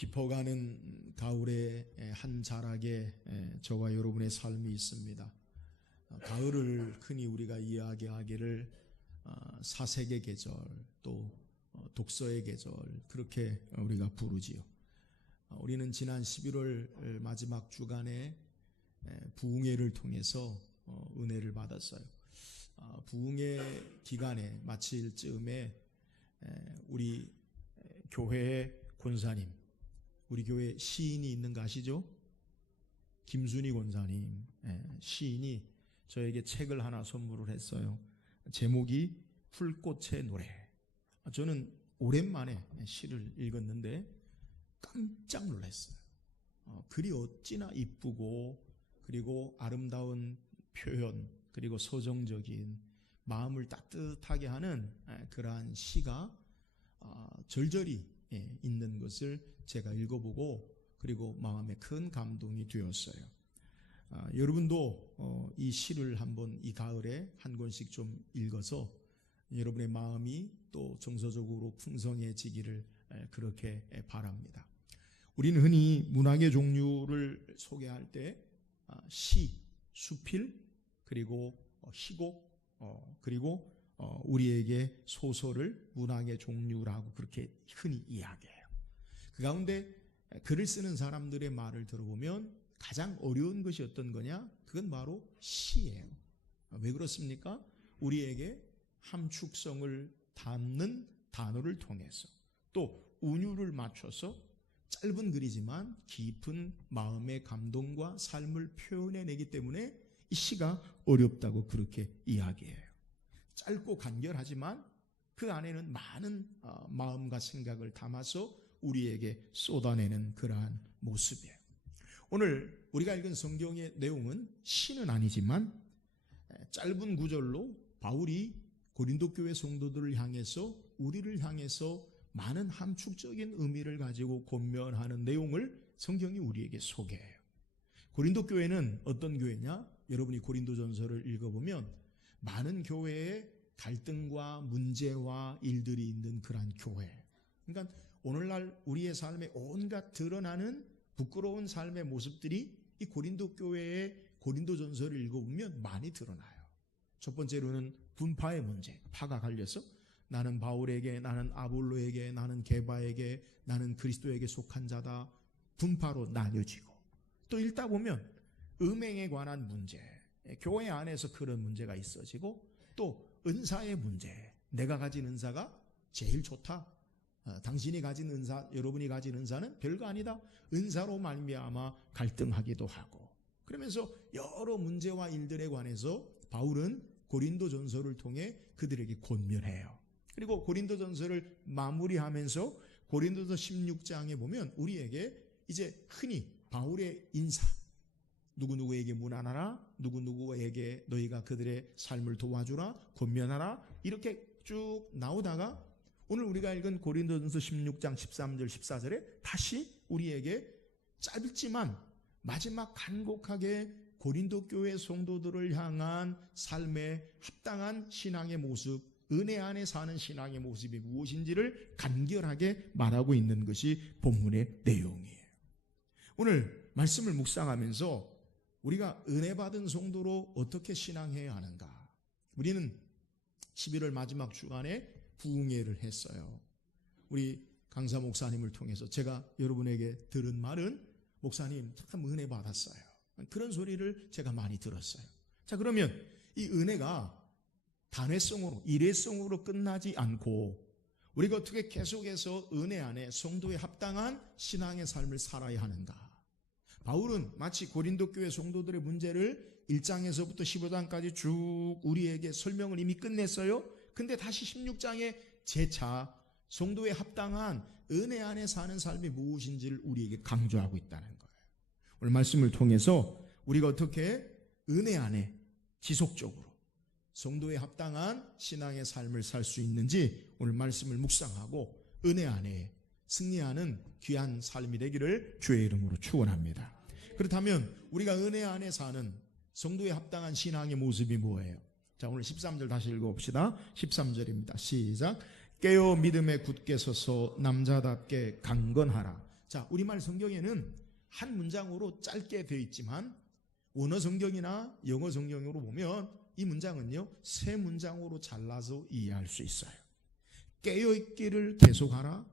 깊어가는 가을의 한 자락에 저와 여러분의 삶이 있습니다. 가을을 흔히 우리가 이야기하기를 사색의 계절, 또 독서의 계절, 그렇게 우리가 부르지요. 우리는 지난 11월 마지막 주간에 부흥회를 통해서 은혜를 받았어요. 부흥회 기간에 마칠 즈음에 우리 교회의 권사님, 우리 교회 시인이 있는 거 아시죠? 김순희 권사님, 시인이 저에게 책을 하나 선물을 했어요. 제목이 풀꽃의 노래. 저는 오랜만에 시를 읽었는데 깜짝 놀랐어요. 글이 어찌나 이쁘고, 그리고 아름다운 표현, 그리고 서정적인 마음을 따뜻하게 하는 그러한 시가 절절히 있는 것을 제가 읽어보고, 그리고 마음에 큰 감동이 되었어요. 여러분도 이 시를 한번 이 가을에 한 권씩 좀 읽어서 여러분의 마음이 또 정서적으로 풍성해지기를 그렇게 바랍니다. 우리는 흔히 문학의 종류를 소개할 때 시, 수필, 그리고 희곡, 그리고 우리에게 소설을 문학의 종류라고 그렇게 흔히 이야기해요. 그 가운데 글을 쓰는 사람들의 말을 들어보면 가장 어려운 것이 어떤 거냐? 그건 바로 시예요. 왜 그렇습니까? 우리에게 함축성을 담는 단어를 통해서, 또 운율을 맞춰서 짧은 글이지만 깊은 마음의 감동과 삶을 표현해내기 때문에 이 시가 어렵다고 그렇게 이야기해요. 짧고 간결하지만 그 안에는 많은 마음과 생각을 담아서 우리에게 쏟아내는 그러한 모습이에요. 오늘 우리가 읽은 성경의 내용은 시는 아니지만 짧은 구절로 바울이 고린도 교회 성도들을 향해서, 우리를 향해서 많은 함축적인 의미를 가지고 권면하는 내용을 성경이 우리에게 소개해요. 고린도 교회는 어떤 교회냐? 여러분이 고린도전서를 읽어보면 많은 교회에 갈등과 문제와 일들이 있는 그러한 교회. 그러니까 오늘날 우리의 삶에 온갖 드러나는 부끄러운 삶의 모습들이 이 고린도 교회의 고린도전서를 읽어보면 많이 드러나요. 첫 번째로는 분파의 문제, 파가 갈려서 나는 바울에게, 나는 아볼로에게, 나는 게바에게, 나는 그리스도에게 속한 자다, 분파로 나뉘어지고, 또 읽다 보면 음행에 관한 문제, 교회 안에서 그런 문제가 있어지고, 또 은사의 문제, 내가 가진 은사가 제일 좋다, 당신이 가진 은사, 여러분이 가진 은사는 별거 아니다, 은사로 말미암아 갈등하기도 하고, 그러면서 여러 문제와 일들에 관해서 바울은 고린도전서를 통해 그들에게 권면해요. 그리고 고린도전서를 마무리하면서 고린도서 16장에 보면 우리에게 이제 흔히 바울의 인사, 누구누구에게 문안하라, 누구누구에게 너희가 그들의 삶을 도와주라, 권면하라, 이렇게 쭉 나오다가 오늘 우리가 읽은 고린도전서 16장 13절 14절에 다시 우리에게 짧지만 마지막 간곡하게 고린도 교회 성도들을 향한 삶에 합당한 신앙의 모습, 은혜 안에 사는 신앙의 모습이 무엇인지를 간결하게 말하고 있는 것이 본문의 내용이에요. 오늘 말씀을 묵상하면서 우리가 은혜 받은 성도로 어떻게 신앙해야 하는가? 우리는 11월 마지막 주간에 부흥회를 했어요. 우리 강사 목사님을 통해서 제가 여러분에게 들은 말은, 목사님 참 은혜 받았어요, 그런 소리를 제가 많이 들었어요. 자, 그러면 이 은혜가 단회성으로, 일회성으로 끝나지 않고 우리가 어떻게 계속해서 은혜 안에 성도에 합당한 신앙의 삶을 살아야 하는가? 바울은 마치 고린도 교회 성도들의 문제를 1장에서부터 15장까지 쭉 우리에게 설명을 이미 끝냈어요. 근데 다시 16장에 재차 성도에 합당한 은혜 안에 사는 삶이 무엇인지를 우리에게 강조하고 있다는 거예요. 오늘 말씀을 통해서 우리가 어떻게 은혜 안에 지속적으로 성도에 합당한 신앙의 삶을 살 수 있는지 오늘 말씀을 묵상하고 은혜 안에 승리하는 귀한 삶이 되기를 주의 이름으로 축원합니다. 그렇다면 우리가 은혜 안에 사는 성도에 합당한 신앙의 모습이 뭐예요? 자, 오늘 13절 다시 읽어봅시다. 13절입니다. 시작. 깨어 믿음에 굳게 서서 남자답게 강건하라. 자, 우리말 성경에는 한 문장으로 짧게 되어 있지만 원어 성경이나 영어 성경으로 보면 이 문장은요, 세 문장으로 잘라서 이해할 수 있어요. 깨어있기를 계속하라,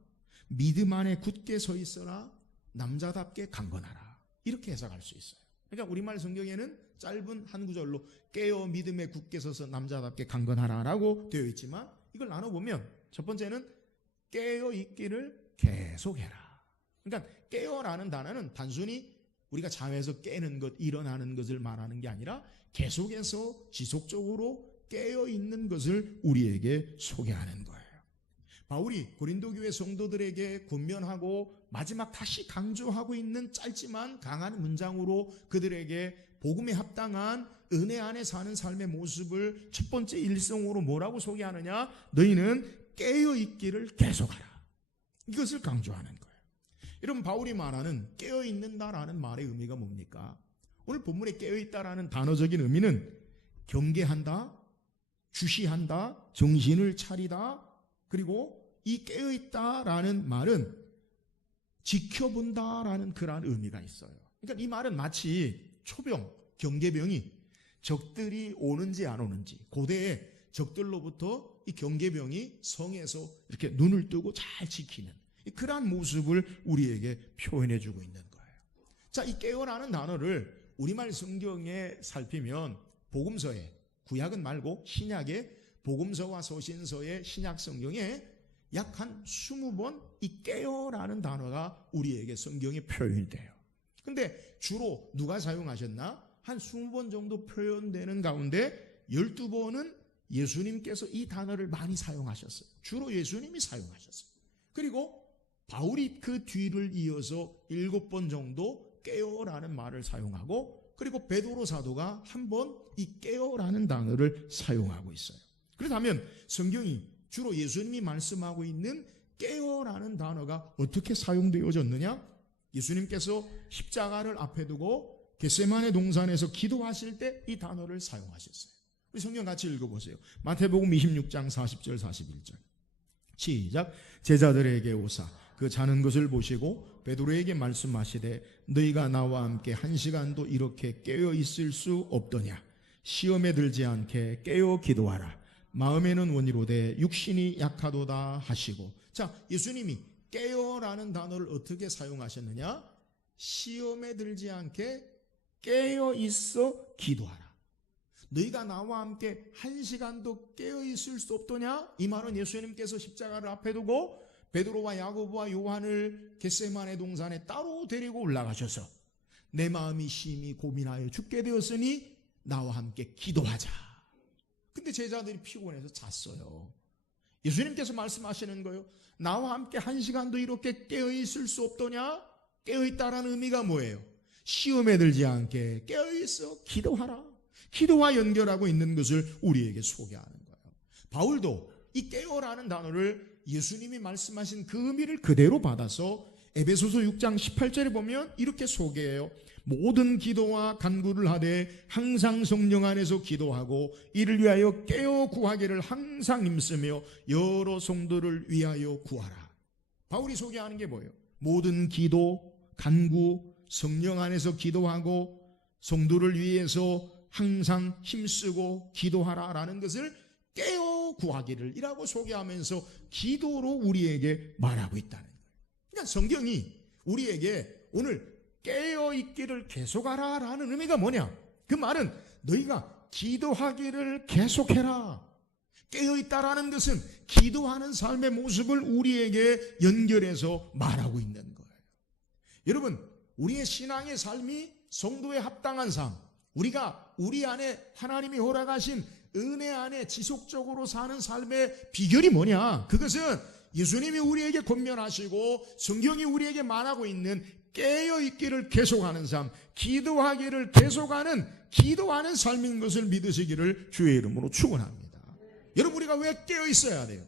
믿음 안에 굳게 서 있어라, 남자답게 강건하라. 이렇게 해석할 수 있어요. 그러니까 우리말 성경에는 짧은 한 구절로 깨어 믿음에 굳게 서서 남자답게 강건하라라고 되어 있지만 이걸 나눠보면 첫 번째는 깨어있기를 계속해라. 그러니까 깨어라는 단어는 단순히 우리가 잠에서 깨는 것, 일어나는 것을 말하는 게 아니라 계속해서 지속적으로 깨어있는 것을 우리에게 소개하는 거예요. 바울이 고린도 교회 성도들에게 권면하고 마지막 다시 강조하고 있는 짧지만 강한 문장으로 그들에게 복음에 합당한 은혜 안에 사는 삶의 모습을 첫 번째 일성으로 뭐라고 소개하느냐? 너희는 깨어있기를 계속하라. 이것을 강조하는 거예요. 여러분, 바울이 말하는 깨어있는다라는 말의 의미가 뭡니까? 오늘 본문에 깨어있다라는 단어적인 의미는 경계한다, 주시한다, 정신을 차리다, 그리고 이 깨어있다라는 말은 지켜본다라는 그러한 의미가 있어요. 그러니까 이 말은 마치 초병, 경계병이 적들이 오는지 안 오는지, 고대에 적들로부터 이 경계병이 성에서 이렇게 눈을 뜨고 잘 지키는 그러한 모습을 우리에게 표현해 주고 있는 거예요. 자, 이 깨어라는 단어를 우리말 성경에 살피면 복음서에, 구약은 말고 신약의 복음서와 서신서의 신약 성경에 약 한 20번 이 깨어라는 단어가 우리에게 성경에 표현이 돼요. 근데 주로 누가 사용하셨나? 한 20번 정도 표현되는 가운데 12번은 예수님께서 이 단어를 많이 사용하셨어요. 주로 예수님이 사용하셨어요. 그리고 바울이 그 뒤를 이어서 7번 정도 깨어라는 말을 사용하고, 그리고 베드로 사도가 한 번 이 깨어라는 단어를 사용하고 있어요. 그렇다면 성경이 주로 예수님이 말씀하고 있는 깨어라는 단어가 어떻게 사용되어졌느냐? 예수님께서 십자가를 앞에 두고 겟세마네 동산에서 기도하실 때 이 단어를 사용하셨어요. 우리 성경 같이 읽어보세요. 마태복음 26장 40절 41절 시작. 제자들에게 오사 그 자는 것을 보시고 베드로에게 말씀하시되 너희가 나와 함께 한 시간도 이렇게 깨어 있을 수 없더냐? 시험에 들지 않게 깨어 기도하라. 마음에는 원이로되 육신이 약하도다 하시고. 자, 예수님이 깨어라는 단어를 어떻게 사용하셨느냐? 시험에 들지 않게 깨어 있어 기도하라. 너희가 나와 함께 한 시간도 깨어 있을 수 없더냐? 이 말은 예수님께서 십자가를 앞에 두고 베드로와 야고보와 요한을 겟세마네 동산에 따로 데리고 올라가셔서 내 마음이 심히 고민하여 죽게 되었으니 나와 함께 기도하자. 근데 제자들이 피곤해서 잤어요. 예수님께서 말씀하시는 거예요. 나와 함께 한 시간도 이렇게 깨어있을 수 없더냐? 깨어있다라는 의미가 뭐예요? 시험에 들지 않게 깨어있어 기도하라. 기도와 연결하고 있는 것을 우리에게 소개하는 거예요. 바울도 이 깨어라는 단어를 예수님이 말씀하신 그 의미를 그대로 받아서 에베소서 6장 18절에 보면 이렇게 소개해요. 모든 기도와 간구를 하되 항상 성령 안에서 기도하고 이를 위하여 깨어 구하기를 항상 힘쓰며 여러 성도를 위하여 구하라. 바울이 소개하는 게 뭐예요? 모든 기도, 간구, 성령 안에서 기도하고 성도를 위해서 항상 힘쓰고 기도하라라는 것을 깨어 구하기를 이라고 소개하면서 기도로 우리에게 말하고 있다는 거예요. 그러니까 성경이 우리에게 오늘 깨어있기를 계속하라 라는 의미가 뭐냐? 그 말은 너희가 기도하기를 계속해라. 깨어있다라는 것은 기도하는 삶의 모습을 우리에게 연결해서 말하고 있는 거예요. 여러분, 우리의 신앙의 삶이 성도에 합당한 삶, 우리가 우리 안에 하나님이 허락하신 은혜 안에 지속적으로 사는 삶의 비결이 뭐냐? 그것은 예수님이 우리에게 권면하시고 성경이 우리에게 말하고 있는 깨어있기를 계속하는 삶, 기도하기를 계속하는 기도하는 삶인 것을 믿으시기를 주의 이름으로 축원합니다. 여러분, 우리가 왜 깨어있어야 돼요?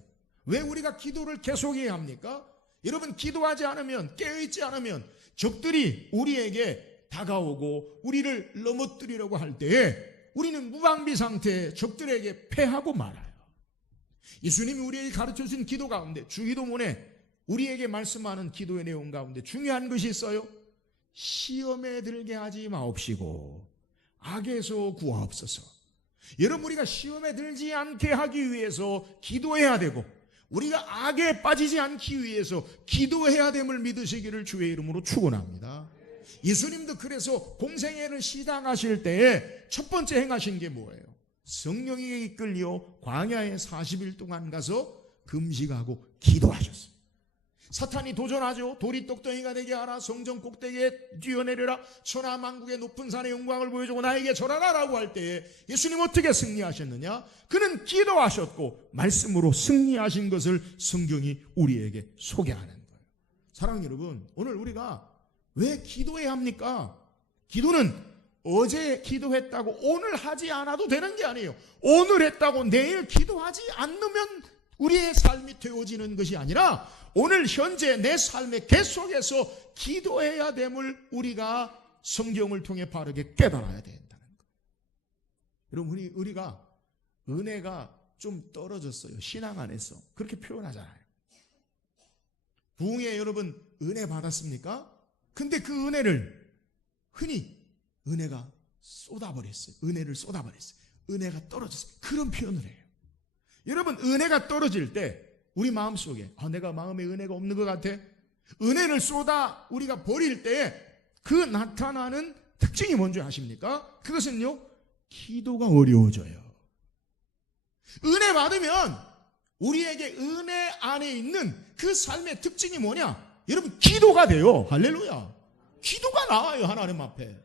왜 우리가 기도를 계속해야 합니까? 여러분, 기도하지 않으면, 깨어있지 않으면 적들이 우리에게 다가오고 우리를 넘어뜨리려고 할 때에 우리는 무방비 상태에 적들에게 패하고 말아요. 예수님이 우리에게 가르쳐주신 기도 가운데 주기도문에 우리에게 말씀하는 기도의 내용 가운데 중요한 것이 있어요. 시험에 들게 하지 마옵시고 악에서 구하옵소서. 여러분, 우리가 시험에 들지 않게 하기 위해서 기도해야 되고, 우리가 악에 빠지지 않기 위해서 기도해야 됨을 믿으시기를 주의 이름으로 축원합니다. 예수님도 그래서 공생애를 시작하실 때에 첫 번째 행하신 게 뭐예요? 성령에게 이끌려 광야에 40일 동안 가서 금식하고 기도하셨어요. 사탄이 도전하죠. 돌이 똑덩이가 되게 하라, 성전 꼭대기에 뛰어내려라, 천하만국의 높은 산의 영광을 보여주고 나에게 절하라 라고 할 때에 예수님 어떻게 승리하셨느냐? 그는 기도하셨고 말씀으로 승리하신 것을 성경이 우리에게 소개하는 거예요. 사랑하는 여러분, 오늘 우리가 왜 기도해야 합니까? 기도는 어제 기도했다고 오늘 하지 않아도 되는 게 아니에요. 오늘 했다고 내일 기도하지 않으면 우리의 삶이 되어지는 것이 아니라 오늘 현재 내 삶의 계속해서 기도해야 됨을 우리가 성경을 통해 바르게 깨달아야 된다는 거예요. 여러분, 우리가 은혜가 좀 떨어졌어요. 신앙 안에서 그렇게 표현하잖아요. 부흥회 여러분 은혜 받았습니까? 근데 그 은혜를 흔히 은혜가 쏟아버렸어요. 은혜를 쏟아버렸어요. 은혜가 떨어졌어요. 그런 표현을 해요. 여러분, 은혜가 떨어질 때 우리 마음속에 내가 마음에 은혜가 없는 것 같아. 은혜를 쏟아 우리가 버릴 때 그 나타나는 특징이 뭔지 아십니까? 그것은요, 기도가 어려워져요. 은혜 받으면 우리에게 은혜 안에 있는 그 삶의 특징이 뭐냐? 여러분, 기도가 돼요. 할렐루야. 기도가 나와요. 하나님 앞에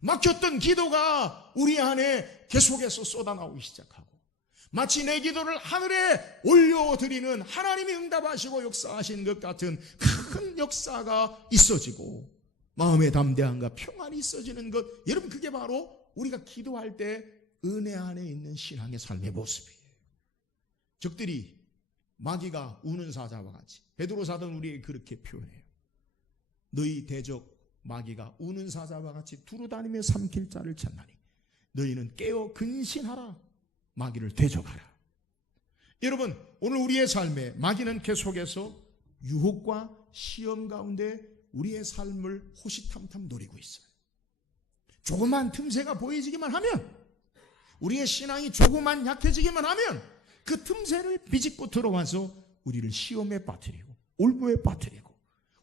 막혔던 기도가 우리 안에 계속해서 쏟아나오기 시작하고, 마치 내 기도를 하늘에 올려드리는 하나님이 응답하시고 역사하신 것 같은 큰 역사가 있어지고 마음의 담대함과 평안이 있어지는 것, 여러분, 그게 바로 우리가 기도할 때 은혜 안에 있는 신앙의 삶의 모습이에요. 적들이 마귀가 우는 사자와 같이, 베드로 사도는 우리에게 그렇게 표현해요. 너희 대적 마귀가 우는 사자와 같이 두루다니며 삼킬 자를 찾나니 너희는 깨어 근신하라, 마귀를 대적하라. 여러분, 오늘 우리의 삶에 마귀는 계속해서 유혹과 시험 가운데 우리의 삶을 호시탐탐 노리고 있어요. 조그만 틈새가 보이지기만 하면, 우리의 신앙이 조금만 약해지기만 하면 그 틈새를 비집고 들어와서 우리를 시험에 빠뜨리고 올무에 빠뜨리고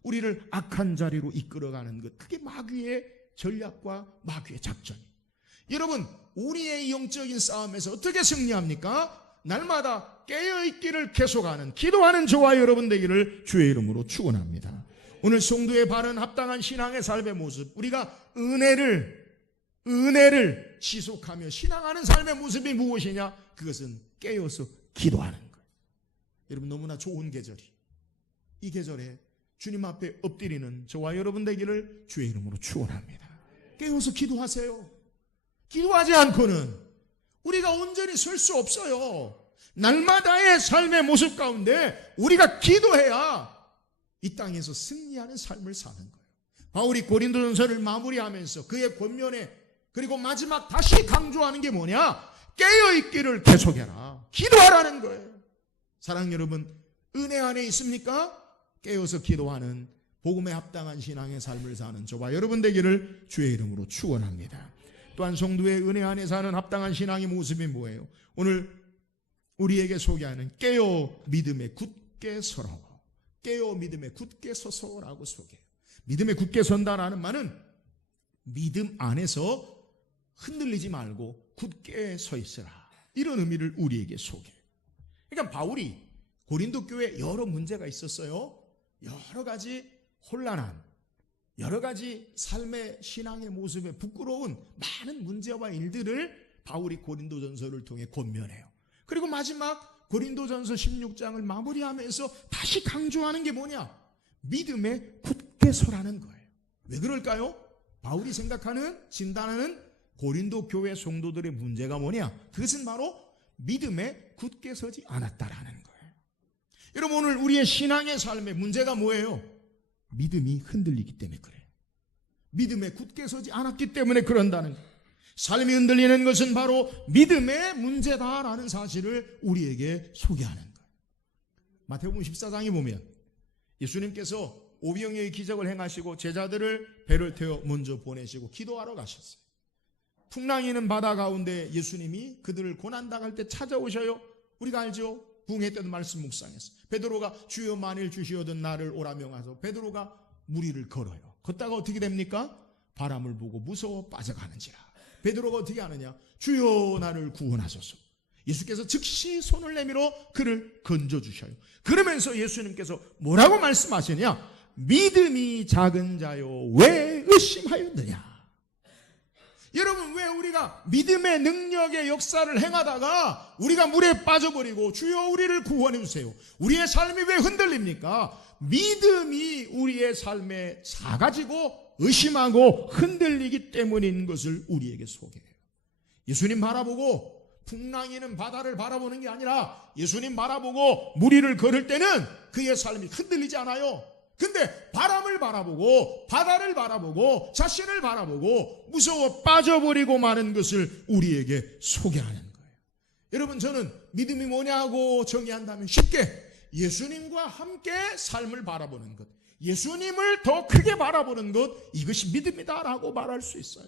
우리를 악한 자리로 이끌어가는 것, 그게 마귀의 전략과 마귀의 작전이에요. 여러분, 우리의 영적인 싸움에서 어떻게 승리합니까? 날마다 깨어있기를 계속하는, 기도하는 저와 여러분 되기를 주의 이름으로 축원합니다. 오늘 성도의 바른 합당한 신앙의 삶의 모습, 우리가 은혜를 지속하며 신앙하는 삶의 모습이 무엇이냐? 그것은 깨어서 기도하는 거예요. 여러분, 너무나 좋은 계절이, 이 계절에 주님 앞에 엎드리는 저와 여러분 되기를 주의 이름으로 축원합니다. 깨어서 기도하세요. 기도하지 않고는 우리가 온전히 설 수 없어요. 날마다의 삶의 모습 가운데 우리가 기도해야 이 땅에서 승리하는 삶을 사는 거예요. 바울이 고린도전서를 마무리하면서 그의 권면에, 그리고 마지막 다시 강조하는 게 뭐냐? 깨어있기를 계속해라, 기도하라는 거예요. 사랑하는 여러분, 은혜 안에 있습니까? 깨어서 기도하는 복음에 합당한 신앙의 삶을 사는 저와 여러분 되기를 주의 이름으로 축원합니다. 또한 성도의 은혜 안에 사는 합당한 신앙의 모습이 뭐예요? 오늘 우리에게 소개하는 깨어 믿음에 굳게 서라고, 깨어 믿음에 굳게 서서라고 소개해요. 믿음에 굳게 선다라는 말은 믿음 안에서 흔들리지 말고 굳게 서 있으라, 이런 의미를 우리에게 소개해요. 그러니까 바울이 고린도 교회에 여러 문제가 있었어요. 여러 가지 혼란한, 여러 가지 삶의 신앙의 모습에 부끄러운 많은 문제와 일들을 바울이 고린도전서를 통해 권면해요. 그리고 마지막 고린도전서 16장을 마무리하면서 다시 강조하는 게 뭐냐? 믿음에 굳게 서라는 거예요. 왜 그럴까요? 바울이 생각하는, 진단하는 고린도 교회 성도들의 문제가 뭐냐? 그것은 바로 믿음에 굳게 서지 않았다라는 거예요. 여러분, 오늘 우리의 신앙의 삶의 문제가 뭐예요? 믿음이 흔들리기 때문에 그래요. 믿음에 굳게 서지 않았기 때문에 그런다는 거예요. 삶이 흔들리는 것은 바로 믿음의 문제다라는 사실을 우리에게 소개하는 거예요. 마태복음 14장에 보면 예수님께서 오병이어의 기적을 행하시고 제자들을 배를 태워 먼저 보내시고 기도하러 가셨어요. 풍랑이는 바다 가운데 예수님이 그들을 고난당할 때 찾아오셔요. 우리가 알죠? 부흥회 때도 말씀 묵상했어요. 베드로가 주여 만일 주시어든 나를 오라 명하소. 베드로가 무리를 걸어요. 걷다가 어떻게 됩니까? 바람을 보고 무서워 빠져가는지라. 베드로가 어떻게 하느냐? 주여 나를 구원하소서. 예수께서 즉시 손을 내밀어 그를 건져주셔요. 그러면서 예수님께서 뭐라고 말씀하시냐? 믿음이 작은 자요 왜 의심하였느냐. 여러분, 왜 우리가 믿음의 능력의 역사를 행하다가 우리가 물에 빠져버리고 주여 우리를 구원해 주세요. 우리의 삶이 왜 흔들립니까? 믿음이 우리의 삶에 작아지고 의심하고 흔들리기 때문인 것을 우리에게 소개해요. 예수님 바라보고 풍랑이는 바다를 바라보는 게 아니라 예수님 바라보고 무리를 걸을 때는 그의 삶이 흔들리지 않아요. 근데 바람을 바라보고 바다를 바라보고 자신을 바라보고 무서워 빠져버리고 마는 것을 우리에게 소개하는 거예요. 여러분, 저는 믿음이 뭐냐고 정의한다면 쉽게 예수님과 함께 삶을 바라보는 것, 예수님을 더 크게 바라보는 것, 이것이 믿음이다라고 말할 수 있어요.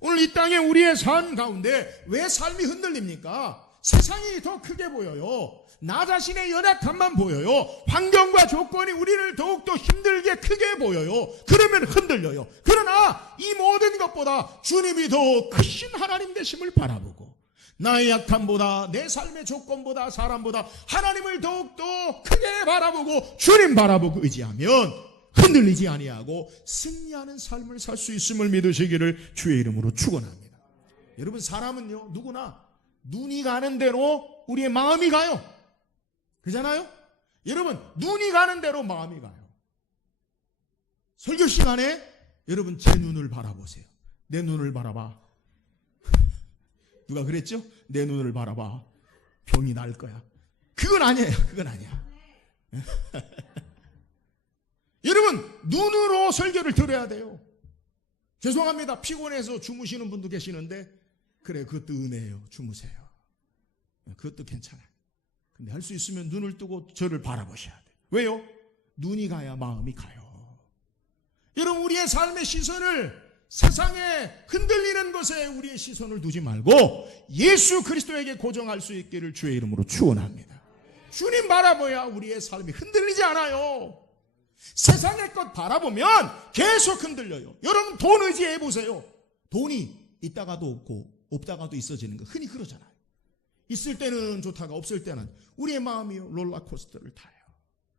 오늘 이 땅에 우리의 삶 가운데 왜 삶이 흔들립니까? 세상이 더 크게 보여요. 나 자신의 연약함만 보여요. 환경과 조건이 우리를 더욱더 힘들게 크게 보여요. 그러면 흔들려요. 그러나 이 모든 것보다 주님이 더 크신 하나님 되심을 바라보고 나의 약함보다 내 삶의 조건보다 사람보다 하나님을 더욱더 크게 바라보고 주님 바라보고 의지하면 흔들리지 아니하고 승리하는 삶을 살 수 있음을 믿으시기를 주의 이름으로 축원합니다. 여러분, 사람은요 누구나 눈이 가는 대로 우리의 마음이 가요. 그렇잖아요? 여러분, 눈이 가는 대로 마음이 가요. 설교 시간에 여러분 제 눈을 바라보세요. 내 눈을 바라봐. 누가 그랬죠? 내 눈을 바라봐. 병이 날 거야. 그건 아니에요. 그건 아니야. 여러분, 눈으로 설교를 들어야 돼요. 죄송합니다. 피곤해서 주무시는 분도 계시는데 그래, 그것도 은혜예요. 주무세요. 그것도 괜찮아요. 근데 할 수 있으면 눈을 뜨고 저를 바라보셔야 돼요. 왜요? 눈이 가야 마음이 가요. 여러분, 우리의 삶의 시선을 세상에 흔들리는 것에 우리의 시선을 두지 말고 예수 그리스도에게 고정할 수 있기를 주의 이름으로 축원합니다. 주님 바라봐야 우리의 삶이 흔들리지 않아요. 세상의 것 바라보면 계속 흔들려요. 여러분, 돈 의지해 보세요. 돈이 있다가도 없고 없다가도 있어지는 거 흔히 그러잖아요. 있을 때는 좋다가 없을 때는 우리의 마음이 롤러코스터를 타요.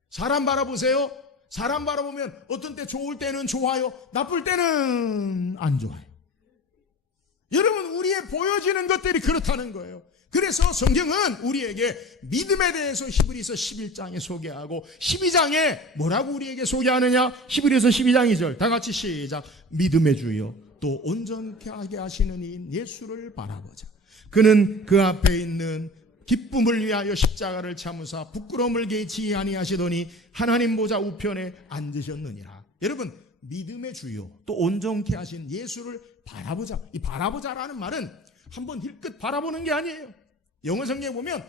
사람 바라보세요. 사람 바라보면 어떤 때 좋을 때는 좋아요. 나쁠 때는 안 좋아요. 여러분, 우리의 보여지는 것들이 그렇다는 거예요. 그래서 성경은 우리에게 믿음에 대해서 히브리서 11장에 소개하고 12장에 뭐라고 우리에게 소개하느냐? 히브리서 12장 2절 다 같이 시작. 믿음의 주여 또 온전케 하게 하시는 이인 예수를 바라보자. 그는 그 앞에 있는 기쁨을 위하여 십자가를 참으사 부끄러움을 개치 아니하시더니 하나님 보좌 우편에 앉으셨느니라. 여러분, 믿음의 주요 또 온전케 하신 예수를 바라보자. 이 바라보자라는 말은 한번 힐끗 바라보는 게 아니에요. 영어 성경에 보면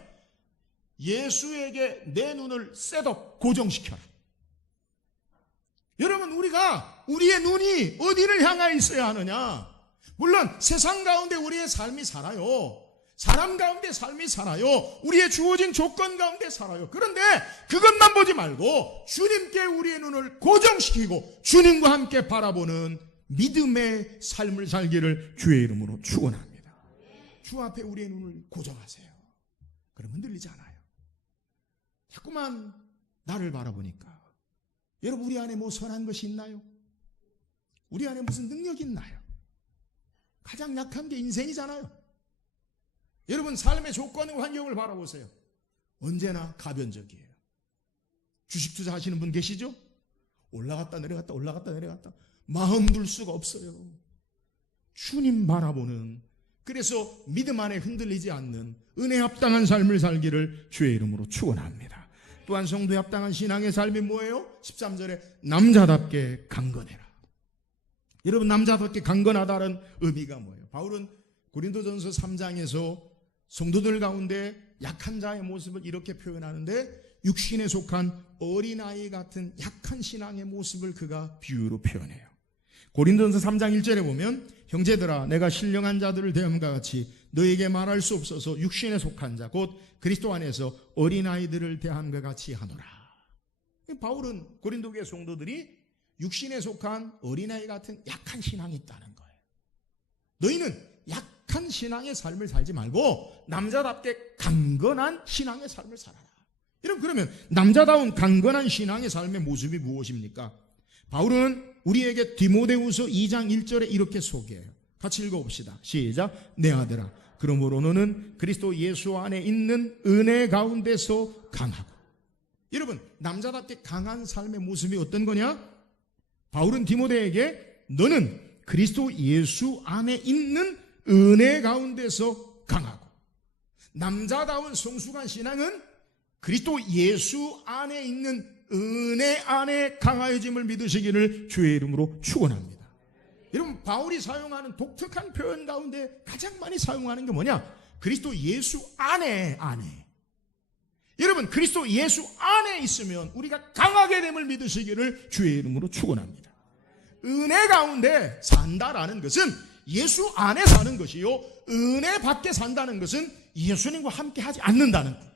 예수에게 내 눈을 셋업 고정시켜라. 여러분, 우리가 우리의 눈이 어디를 향해 있어야 하느냐? 물론 세상 가운데 우리의 삶이 살아요. 사람 가운데 삶이 살아요. 우리의 주어진 조건 가운데 살아요. 그런데 그것만 보지 말고 주님께 우리의 눈을 고정시키고 주님과 함께 바라보는 믿음의 삶을 살기를 주의 이름으로 축원합니다. 주 앞에 우리의 눈을 고정하세요. 그럼 흔들리지 않아요. 자꾸만 나를 바라보니까 여러분, 우리 안에 뭐 선한 것이 있나요? 우리 안에 무슨 능력이 있나요? 가장 약한 게 인생이잖아요. 여러분, 삶의 조건과 환경을 바라보세요. 언제나 가변적이에요. 주식 투자하시는 분 계시죠? 올라갔다 내려갔다 올라갔다 내려갔다 마음 둘 수가 없어요. 주님 바라보는, 그래서 믿음 안에 흔들리지 않는 은혜 합당한 삶을 살기를 주의 이름으로 축원합니다. 또한 성도에 합당한 신앙의 삶이 뭐예요? 13절에 남자답게 강건해라. 여러분, 남자답게 강건하다는 의미가 뭐예요? 바울은 고린도전서 3장에서 성도들 가운데 약한 자의 모습을 이렇게 표현하는데 육신에 속한 어린아이 같은 약한 신앙의 모습을 그가 비유로 표현해요. 고린도전서 3장 1절에 보면 형제들아 내가 신령한 자들을 대함과 같이 너에게 말할 수 없어서 육신에 속한 자 곧 그리스도 안에서 어린아이들을 대함과 같이 하노라. 바울은 고린도 교회 성도들이 육신에 속한 어린아이 같은 약한 신앙이 있다는 거예요. 너희는 약한 신앙의 삶을 살지 말고 남자답게 강건한 신앙의 삶을 살아라. 여러분, 그러면 남자다운 강건한 신앙의 삶의 모습이 무엇입니까? 바울은 우리에게 디모데후서 2장 1절에 이렇게 소개해요. 같이 읽어봅시다. 시작. 내 아들아 그러므로 너는 그리스도 예수 안에 있는 은혜 가운데서 강하고. 여러분, 남자답게 강한 삶의 모습이 어떤 거냐? 바울은 디모데에게 너는 그리스도 예수 안에 있는 은혜 가운데서 강하고. 남자다운 성숙한 신앙은 그리스도 예수 안에 있는 은혜 안에 강하여짐을 믿으시기를 주의 이름으로 축원합니다. 여러분, 바울이 사용하는 독특한 표현 가운데 가장 많이 사용하는 게 뭐냐? 그리스도 예수 안에. 여러분, 그리스도 예수 안에 있으면 우리가 강하게 됨을 믿으시기를 주의 이름으로 축원합니다. 은혜 가운데 산다라는 것은 예수 안에 사는 것이요, 은혜 밖에 산다는 것은 예수님과 함께 하지 않는다는 것.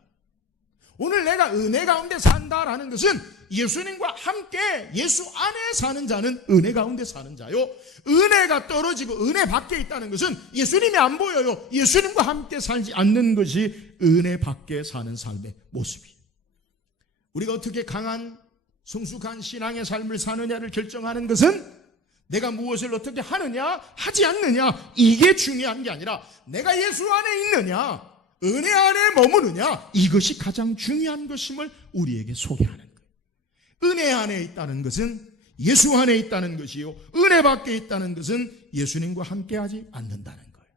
오늘 내가 은혜 가운데 산다라는 것은 예수님과 함께 예수 안에 사는 자는 은혜 가운데 사는 자요, 은혜가 떨어지고 은혜 밖에 있다는 것은 예수님이 안 보여요. 예수님과 함께 살지 않는 것이 은혜 밖에 사는 삶의 모습이에요. 우리가 어떻게 강한 성숙한 신앙의 삶을 사느냐를 결정하는 것은 내가 무엇을 어떻게 하느냐 하지 않느냐 이게 중요한 게 아니라 내가 예수 안에 있느냐 은혜 안에 머무느냐 이것이 가장 중요한 것임을 우리에게 소개하는 거예요. 은혜 안에 있다는 것은 예수 안에 있다는 것이요, 은혜 밖에 있다는 것은 예수님과 함께하지 않는다는 거예요.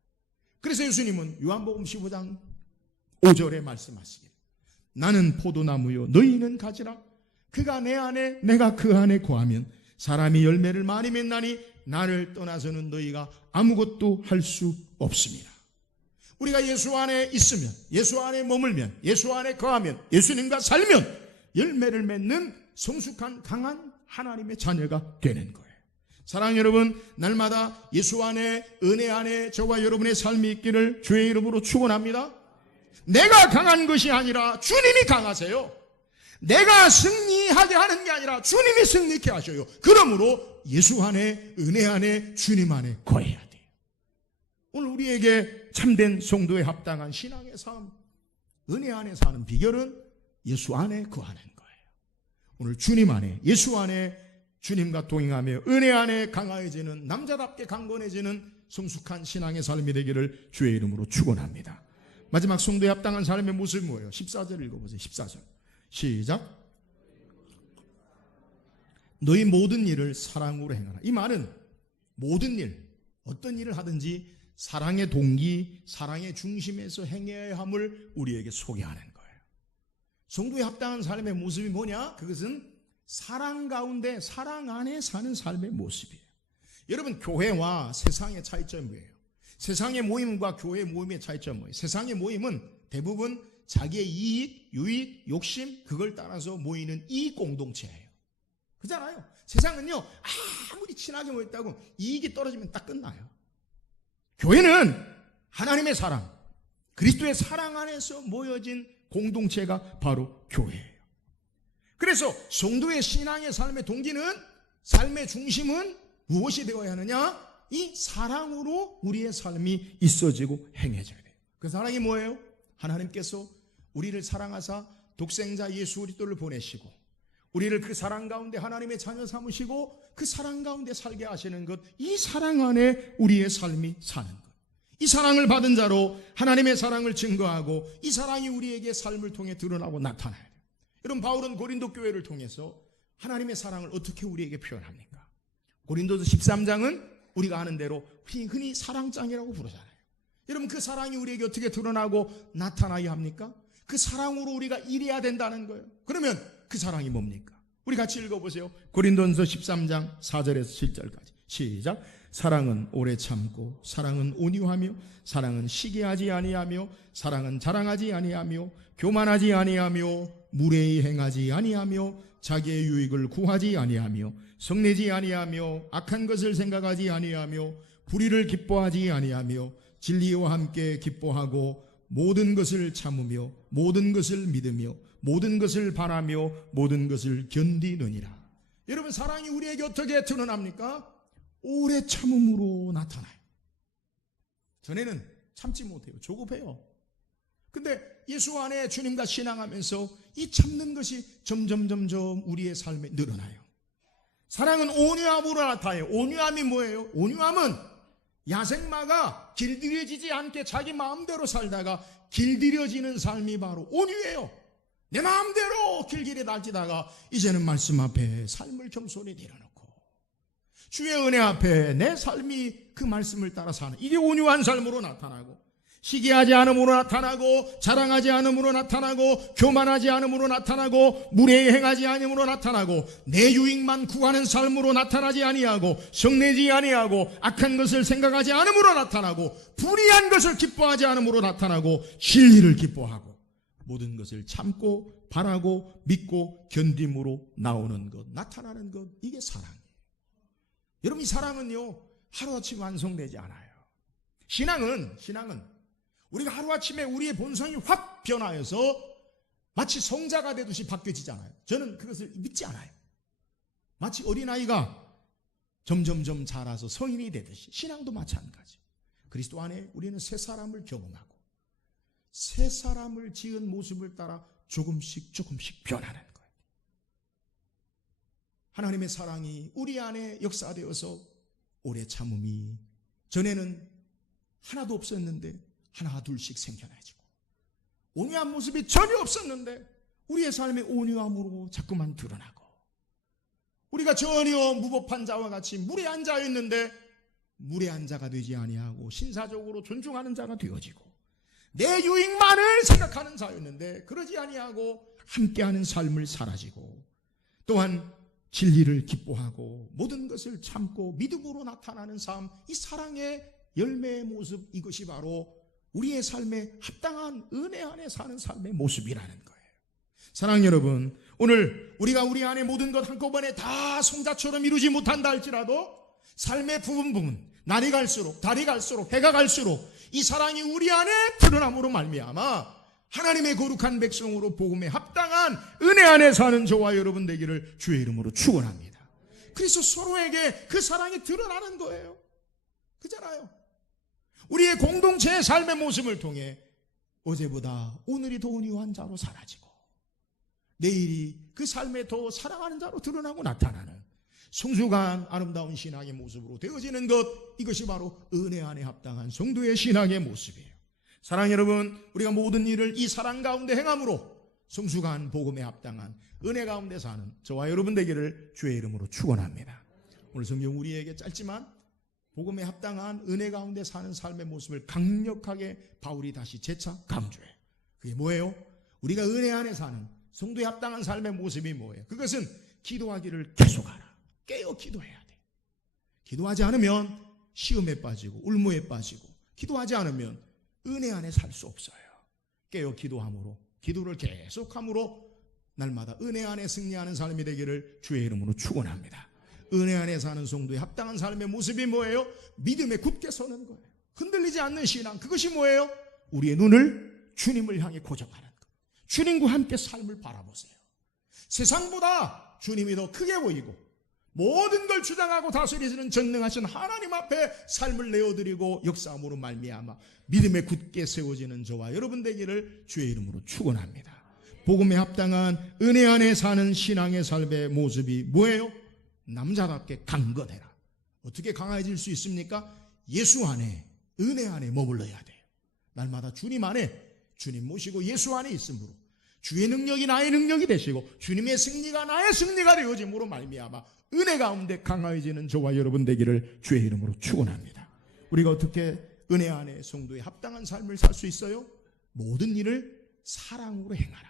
그래서 예수님은 요한복음 15장 5절에 말씀하시기를 나는 포도나무요 너희는 가지라. 그가 내 안에 내가 그 안에 거하면 사람이 열매를 많이 맺나니 나를 떠나서는 너희가 아무것도 할 수 없습니다. 우리가 예수 안에 있으면, 예수 안에 머물면, 예수 안에 거하면, 예수님과 살면 열매를 맺는 성숙한 강한 하나님의 자녀가 되는 거예요. 사랑하는 여러분, 날마다 예수 안에 은혜 안에 저와 여러분의 삶이 있기를 주의 이름으로 축원합니다. 내가 강한 것이 아니라 주님이 강하세요. 내가 승리하게 하는 게 아니라 주님이 승리케 하셔요. 그러므로 예수 안에 은혜 안에 주님 안에 거해야 돼요. 오늘 우리에게 참된 성도에 합당한 신앙의 삶, 은혜 안에 사는 비결은 예수 안에 거하는 거예요. 오늘 주님 안에, 예수 안에 주님과 동행하며 은혜 안에 강화해지는, 남자답게 강건해지는 성숙한 신앙의 삶이 되기를 주의 이름으로 축원합니다. 마지막 성도에 합당한 삶의 모습이 뭐예요? 14절 읽어보세요. 14절 시작. 너희 모든 일을 사랑으로 행하라. 이 말은 모든 일, 어떤 일을 하든지 사랑의 동기, 사랑의 중심에서 행해야 함을 우리에게 소개하는 거예요. 성도에 합당한 삶의 모습이 뭐냐? 그것은 사랑 가운데 사랑 안에 사는 삶의 모습이에요. 여러분, 교회와 세상의 차이점이 뭐예요? 세상의 모임과 교회 모임의 차이점이 뭐예요? 세상의 모임은 대부분 자기의 이익, 유익, 욕심 그걸 따라서 모이는 이익 공동체예요. 그렇잖아요. 세상은요, 아무리 친하게 모였다고 이익이 떨어지면 딱 끝나요. 교회는 하나님의 사랑, 그리스도의 사랑 안에서 모여진 공동체가 바로 교회예요. 그래서 성도의 신앙의 삶의 동기는, 삶의 중심은 무엇이 되어야 하느냐? 이 사랑으로 우리의 삶이 있어지고 행해져야 돼요. 그 사랑이 뭐예요? 하나님께서 우리를 사랑하사 독생자 예수 그리스도를 보내시고 우리를 그 사랑 가운데 하나님의 자녀 삼으시고 그 사랑 가운데 살게 하시는 것, 이 사랑 안에 우리의 삶이 사는 것. 이 사랑을 받은 자로 하나님의 사랑을 증거하고 이 사랑이 우리에게 삶을 통해 드러나고 나타나야 돼요. 여러분, 바울은 고린도 교회를 통해서 하나님의 사랑을 어떻게 우리에게 표현합니까? 고린도서 13장은 우리가 아는 대로 흔히 사랑장이라고 부르잖아요. 여러분, 그 사랑이 우리에게 어떻게 드러나고 나타나야 합니까? 그 사랑으로 우리가 일해야 된다는 거예요. 그러면 그 사랑이 뭡니까? 우리 같이 읽어보세요. 고린도전서 13장 4절에서 7절까지 시작. 사랑은 오래 참고, 사랑은 온유하며, 사랑은 시기하지 아니하며, 사랑은 자랑하지 아니하며, 교만하지 아니하며, 무례히 행하지 아니하며, 자기의 유익을 구하지 아니하며, 성내지 아니하며, 악한 것을 생각하지 아니하며, 불의를 기뻐하지 아니하며, 진리와 함께 기뻐하고, 모든 것을 참으며, 모든 것을 믿으며, 모든 것을 바라며, 모든 것을 견디느니라. 여러분, 사랑이 우리에게 어떻게 드러납니까? 오래 참음으로 나타나요. 전에는 참지 못해요. 조급해요. 근데 예수 안에 주님과 신앙하면서 이 참는 것이 점점 우리의 삶에 늘어나요. 사랑은 온유함으로 나타나요. 온유함이 뭐예요? 온유함은 야생마가 길들여지지 않게 자기 마음대로 살다가 길들여지는 삶이 바로 온유예요. 내 마음대로 길길이 날뛰다가 이제는 말씀 앞에 삶을 겸손히 내려놓고 주의 은혜 앞에 내 삶이 그 말씀을 따라 사는, 이게 온유한 삶으로 나타나고, 시기하지 않음으로 나타나고, 자랑하지 않음으로 나타나고, 교만하지 않음으로 나타나고, 무례히 행하지 않음으로 나타나고, 내 유익만 구하는 삶으로 나타나지 아니하고, 성내지 아니하고, 악한 것을 생각하지 않음으로 나타나고, 불의한 것을 기뻐하지 않음으로 나타나고, 진리를 기뻐하고, 모든 것을 참고 바라고 믿고 견딤으로 나오는 것, 나타나는 것, 이게 사랑이에요. 여러분, 이 사랑은요 하루아침에 완성되지 않아요. 신앙은 우리가 하루아침에 우리의 본성이 확 변하여서 마치 성자가 되듯이 바뀌어지잖아요. 저는 그것을 믿지 않아요. 마치 어린아이가 점점 자라서 성인이 되듯이 신앙도 마찬가지. 그리스도 안에 우리는 새 사람을 경험하고 새 사람을 지은 모습을 따라 조금씩 변하는 거예요. 하나님의 사랑이 우리 안에 역사되어서 오래 참음이 전에는 하나도 없었는데 하나 둘씩 생겨나지고, 온유한 모습이 전혀 없었는데 우리의 삶의 온유함으로 자꾸만 드러나고, 우리가 전혀 무법한 자와 같이 무례한 자였는데 무례한 자가 되지 아니하고 신사적으로 존중하는 자가 되어지고, 내 유익만을 생각하는 자였는데 그러지 아니하고 함께하는 삶을 살아지고, 또한 진리를 기뻐하고 모든 것을 참고 믿음으로 나타나는 삶, 이 사랑의 열매의 모습, 이것이 바로 우리의 삶에 합당한 은혜 안에 사는 삶의 모습이라는 거예요. 사랑 여러분, 오늘 우리가 우리 안에 모든 것 한꺼번에 다 성자처럼 이루지 못한다 할지라도 삶의 부분 날이 갈수록 달이 갈수록 해가 갈수록 이 사랑이 우리 안에 드러남으로 말미암아 하나님의 거룩한 백성으로 복음에 합당한 은혜 안에 사는 저와 여러분 되기를 주의 이름으로 축원합니다. 그래서 서로에게 그 사랑이 드러나는 거예요. 그잖아요. 우리의 공동체의 삶의 모습을 통해 어제보다 오늘이 더 온유한 자로 사라지고, 내일이 그 삶에 더 사랑하는 자로 드러나고 나타나는 성숙한 아름다운 신앙의 모습으로 되어지는 것, 이것이 바로 은혜 안에 합당한 성도의 신앙의 모습이에요. 사랑 여러분, 우리가 모든 일을 이 사랑 가운데 행함으로 성숙한 복음에 합당한 은혜 가운데 사는 저와 여러분 되기를 주의 이름으로 축원합니다. 오늘 성경 우리에게 짧지만 복음에 합당한 은혜 가운데 사는 삶의 모습을 강력하게 바울이 다시 재차 강조해요. 그게 뭐예요? 우리가 은혜 안에 사는 성도에 합당한 삶의 모습이 뭐예요? 그것은 기도하기를 계속하라. 깨어 기도해야 돼. 기도하지 않으면 시험에 빠지고 울무에 빠지고, 기도하지 않으면 은혜 안에 살 수 없어요. 깨어 기도함으로, 기도를 계속함으로 날마다 은혜 안에 승리하는 삶이 되기를 주의 이름으로 축원합니다. 은혜 안에 사는 성도의 합당한 삶의 모습이 뭐예요? 믿음에 굳게 서는 거예요. 흔들리지 않는 신앙, 그것이 뭐예요? 우리의 눈을 주님을 향해 고정하는 것. 주님과 함께 삶을 바라보세요. 세상보다 주님이 더 크게 보이고 모든 걸 주장하고 다스리시는 전능하신 하나님 앞에 삶을 내어드리고 역사함으로 말미암아 믿음에 굳게 세워지는 저와 여러분 되기를 주의 이름으로 축원합니다. 복음에 합당한 은혜 안에 사는 신앙의 삶의 모습이 뭐예요? 남자답게 강건해라. 어떻게 강해질 수 있습니까? 예수 안에, 은혜 안에 머물러야 돼요. 날마다 주님 안에, 주님 모시고 예수 안에 있으므로 주의 능력이 나의 능력이 되시고 주님의 승리가 나의 승리가 되어짐으로 말미암아 은혜 가운데 강해지는 저와 여러분 되기를 주의 이름으로 축원합니다. 우리가 어떻게 은혜 안에 성도의 합당한 삶을 살 수 있어요? 모든 일을 사랑으로 행하라.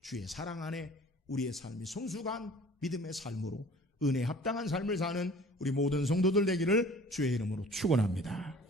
주의 사랑 안에 우리의 삶이 성숙한 믿음의 삶으로 은혜 합당한 삶을 사는 우리 모든 성도들 되기를 주의 이름으로 축원합니다.